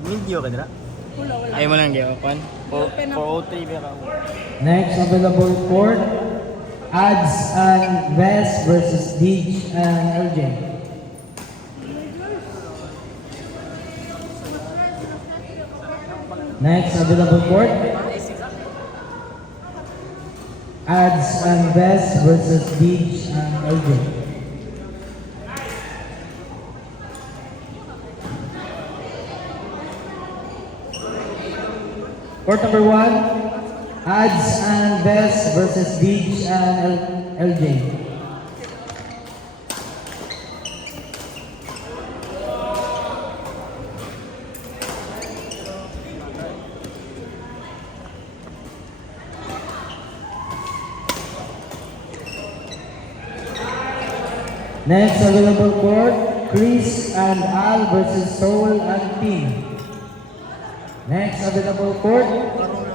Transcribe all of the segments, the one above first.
Nag-video ka nila? Ayaw mo lang gawapan? 403 ba ka? Next available court, Ads and Wes versus Deej and LJ. Next available court, Ads and Wes versus Deej and LJ. Court number 1, Ads and Wes versus Deej and LJ. Next available court, Chris and Al versus Soul and Team. Next available court,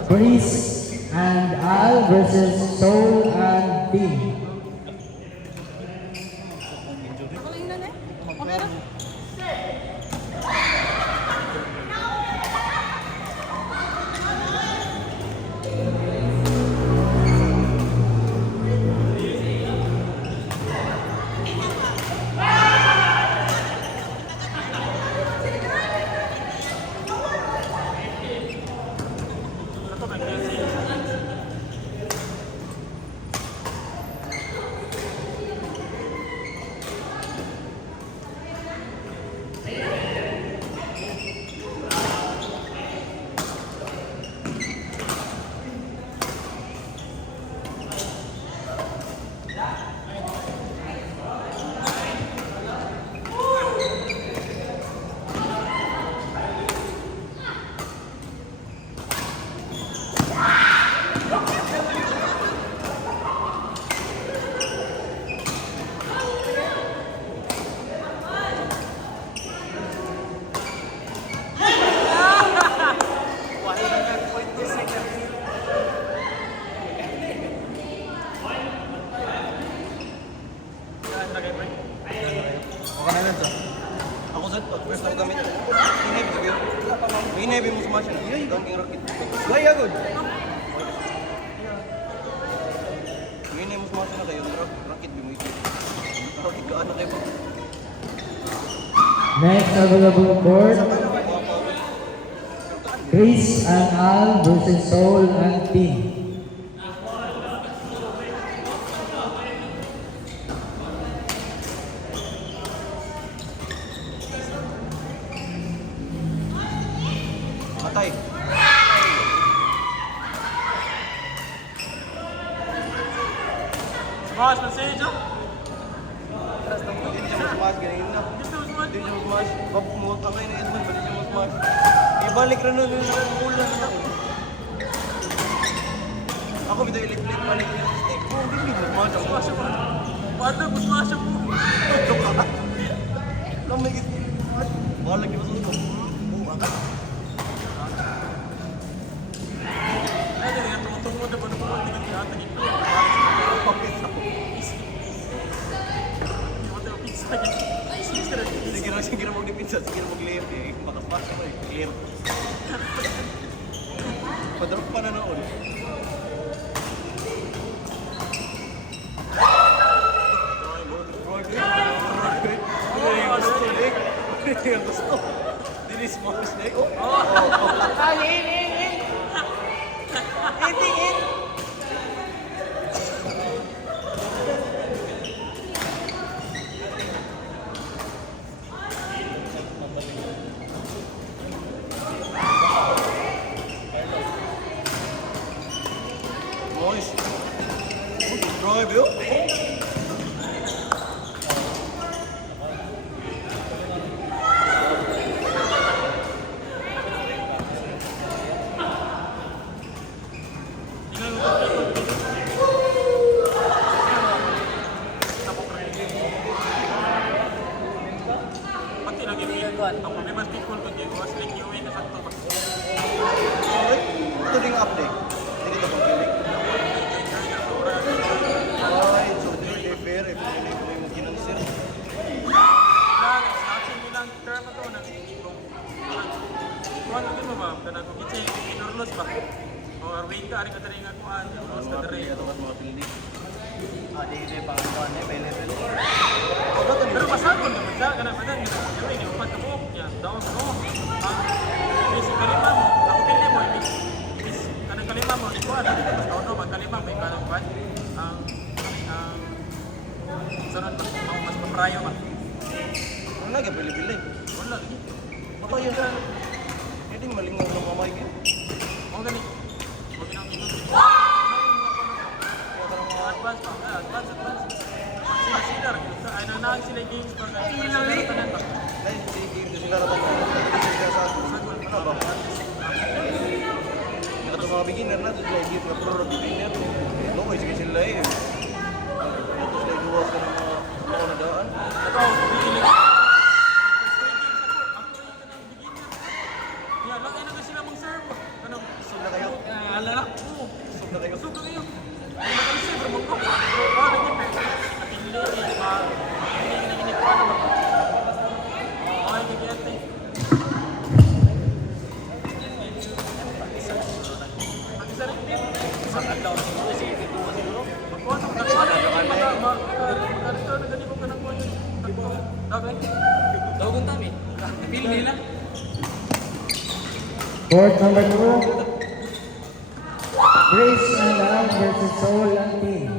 Chris and Al versus Soul and Team. Ako sa first na gamit. Hinay sabi ko. Hinay mo smash na. Hinay kan king rocket. Gaya gud. Hinay mo smash na kayo rocket bimo ito. Rocket ka anak kayo. Next available court, Chris and Al versus Soul and Team. Patay. Smash na siya dyan? Hindi siya smash ganyan na. Hindi siya smash. Pagpumot ang ngayon na Edmond, balik siya smash. Ibalik rin nun yung ulan na ako. Ako bitaw ilip-lip, balik niya sa stick. Oh, hindi mo smash ako. Smash ako. Paano mo smash ako? Lamay kita. Balik niya sa stick. Buha ka. Sige na mag-dipinsa, sige na mag-clear eh. Makapasok ko eh, clear. Padrop pa na noon. Ang gusto. Dinis mo ang snake. In. Nice. Good drive, yo. Pati lagi feedback. Ako may mas tikol ko dito. Mas like yung na sakto ba? Sorry? Ito din ang update. Hindi ito pag-click. Alright, so hindi kayo fair. If hindi ko yung kinansir. Action nilang term ito na kuan lagi mo ba kanang kitse inorlos ba o arway ka ari ka diri nga kuan os ka diri mga building. Di pa kuan may level. pero pasabon naman siya kanang padan nga ay ni upat ka mo ya daw no basic kalima mo ako pili mo is kanang kalima mo di kuan dito mas kauno mag kalima may kanang kuan ang sunod mas paprayo ba Wala ka bili-bili. wala lagi Ako yun sa... Hindi malingaw ng mamay ko. mo gani mo ginang advance pa advance sila sila ay nanang sila games pa sila tanan ba Dahil sige sila na tapos. Sila sa ako. Ano ba? Ito mga beginner na, sila yung nga pro beginner. Okay, sige sila eh. Ito sila iluwas ka ng mga nadaan. ito bigili ya lang na sila mong serve kanang Sub na kayo. ala na oo Sub na kayo. Sub na kayo. Ano ka isip mo ko? Ano ni pe? Atili pa. Ini pa naman. Ay, gigante. Ang isa rin din. Sa adlaw siguro si Tito siguro. Magkuha sa magkano na ganito ka nang kuha yun. Dagay. Dagon tami. Pili nila. Court number 2. Grace Anang versus Soul Lantin.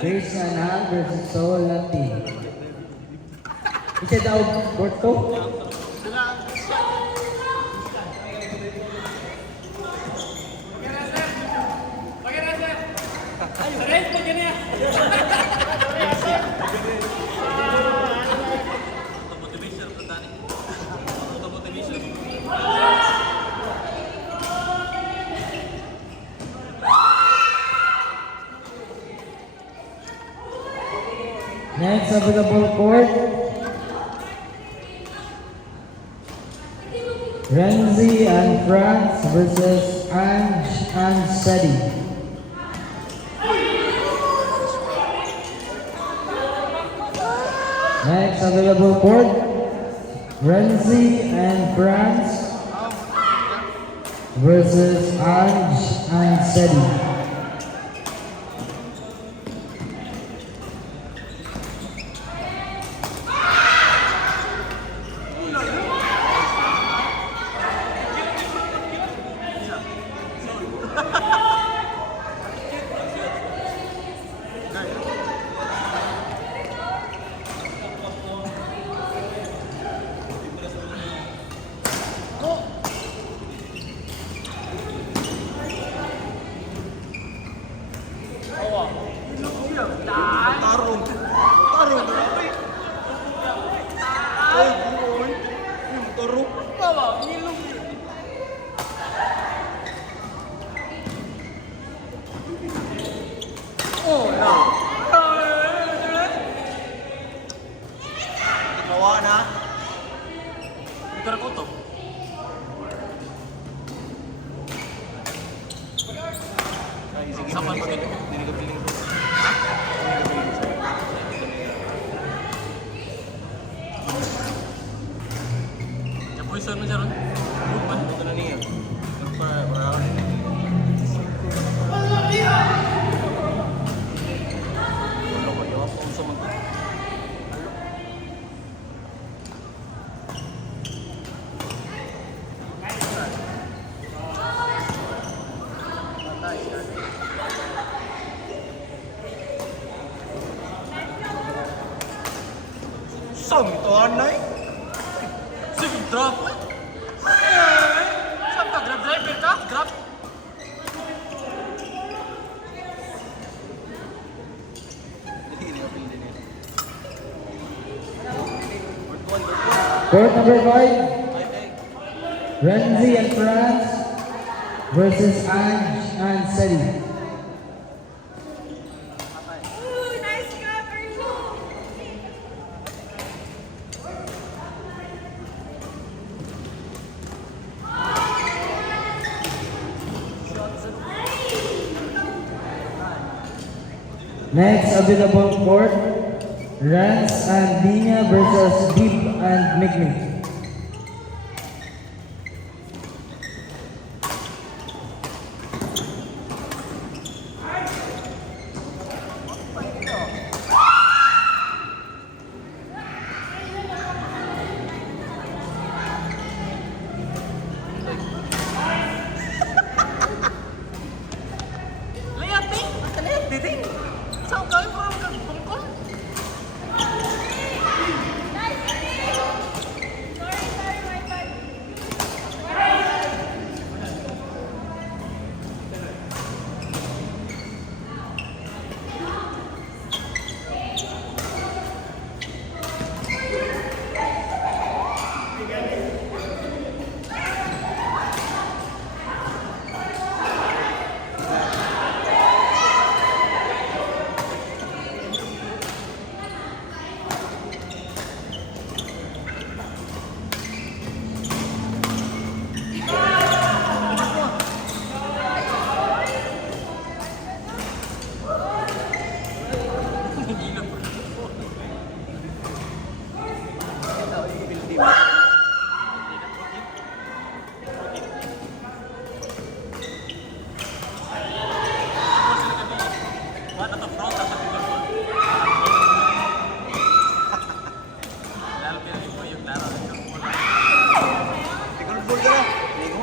Grace Anang versus Soul Lantin. Isa daw, court 2. Motivation ang tani. Motivation. Next available court. Renzi and France versus Ange and Sadi. Next available court. Renzi and France versus Ange and Sadi. Tarong. Tarong. Ay, buoy. Yung tarong. Bawa, nilong. Oh, no. Kawa na. Ikara ko to. Ay, sige. Sapan pa din. Hindi ka piling. Ya poison mo jaron. Bukan. Ito na niya. Para. Ano ko yun? Kung sa mga. Samtuan na eh. Sige, drop. Saan ka? Grab driver ka? Grab. Hindi ka piling niya. Court number 5. Ay. Renzi and France versus Ange and Sadi. Nice grab, Erlo! Next available court, Rance and Dina versus Deep and Mikmik.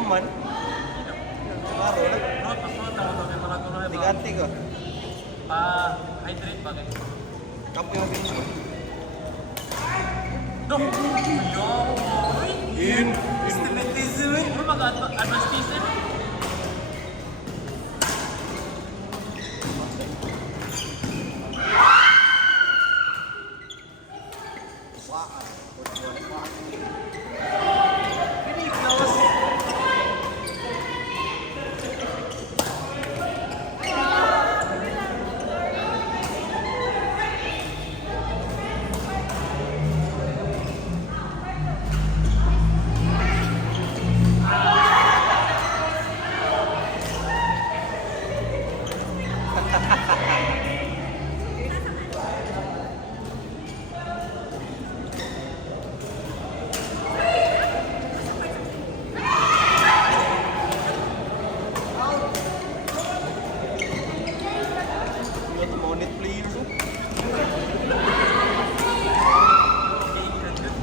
man. Klaro na. Not, mas mga tao may mga tunay ba? Tig-antig ah. Hydrate ba ganyan? Kampo yung finish ko. No! Ayaw! In. Ano mag-advance piece eh? Yung monit players oh.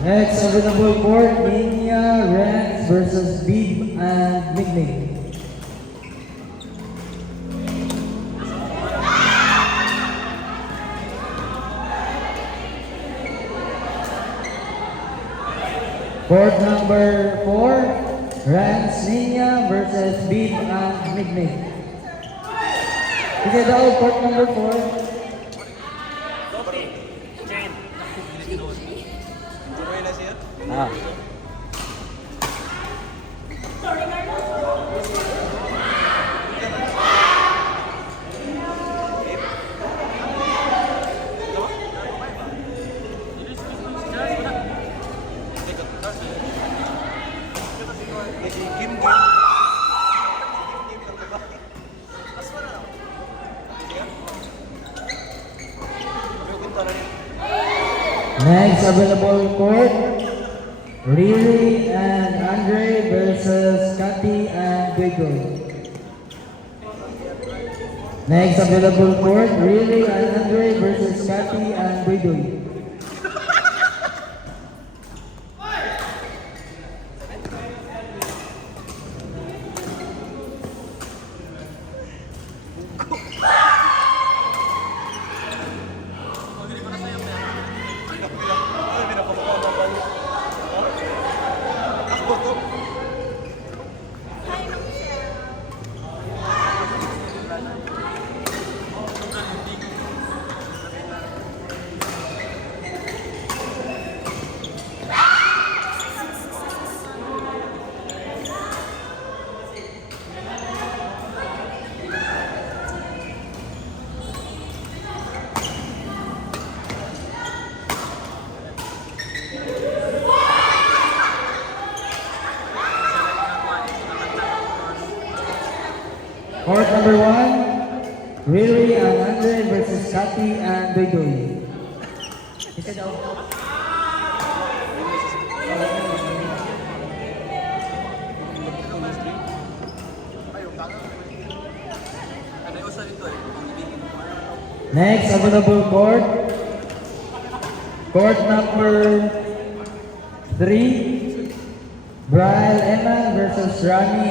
Next available court, Ninya Rens versus Beeb and Mignig. Court number 4, Rens Ninya versus Beeb and Mignig. Sige daw, court number 4. Tuloy na siya. Ah. Kasi game. Next available court, Riri and Andre versus Kati and Bigo. Next available court, Riri and Andre versus Kati and Bigo. Ay, pinapapagawa ba niya? Ako to. Court number 1, Riri and Andre versus Kati and Bigo. Isa daw. Next available court, court number 3, Brian Eman versus Rami